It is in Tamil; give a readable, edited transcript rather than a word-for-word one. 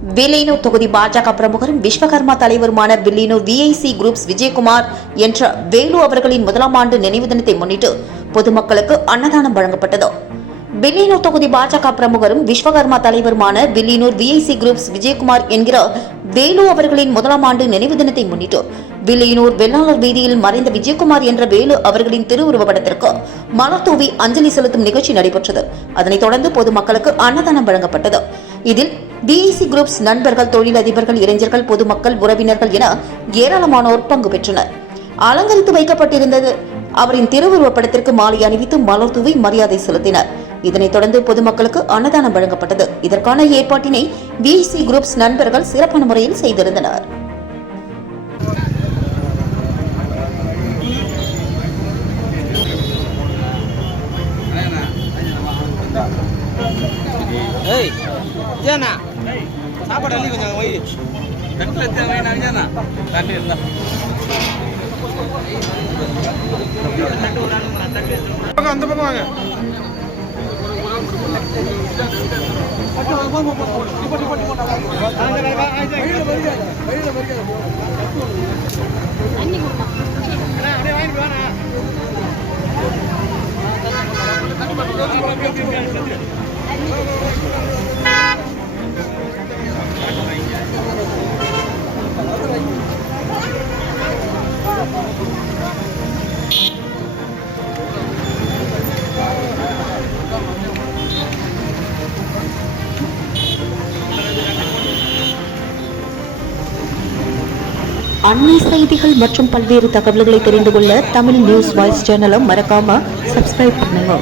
வில்லியனூர் தொகுதி பாஜக பிரமுகரும் விஸ்வகர்மா தலைவருமான வில்லியனூர் விஐசி குரூப்ஸ் விஜயகுமார் என்ற வேலு அவர்களின் முதலாம் ஆண்டு நினைவு தினத்தை முன்னிட்டு பொதுமக்களுக்கு அன்னதானம் வழங்கப்பட்டது. வில்லியனூர் தொகுதி பாஜக பிரமுகரும் விஸ்வகர்மா தலைவருமான வில்லியனூர் விஐசி குரூப்ஸ் விஜயகுமார் என்கிற வேலு அவர்களின் முதலாம் ஆண்டு நினைவு தினத்தை முன்னிட்டு வில்லியனூர் வெள்ளாளர் வீதியில் மறைந்த விஜயகுமார் என்ற வேலு அவர்களின் திருவுருவ படத்திற்கு மலர் தூவி அஞ்சலி செலுத்தும் நிகழ்ச்சி நடைபெற்றது. அதனைத் தொடர்ந்து பொதுமக்களுக்கு அன்னதானம் வழங்கப்பட்டது. இதில் விஐசி குரூப்ஸ் நண்பர்கள், தொழிலதிபர்கள், இளைஞர்கள், பொதுமக்கள், உறவினர்கள் என ஏராளமானோர் பங்கு பெற்றனர். அலங்கரித்து வைக்கப்பட்டிருந்தது அவரின் திருவுருவ படத்திற்கு மாலை அணிவித்து மலர் தூவி மரியாதை செலுத்தினர். இதனைத் தொடர்ந்து பொதுமக்களுக்கு அன்னதானம் வழங்கப்பட்டது. இதற்கான ஏற்பாட்டினை விஐசி குரூப்ஸ் நண்பர்கள் சிறப்பான முறையில் செய்திருந்தனர். சாப்பாடு அள்ளி கொஞ்சம் வை தட்டில் வைனாங்கண்ணா தட்டு இருந்தா அந்த பக்கம் வாங்க. அண்மை செய்திகள் மற்றும் பல்வேறு தகவல்களை தெரிந்து கொள்ள தமிழ் நியூஸ் வாய்ஸ் சேனலை மறக்காம சப்ஸ்கிரைப் பண்ணுங்க.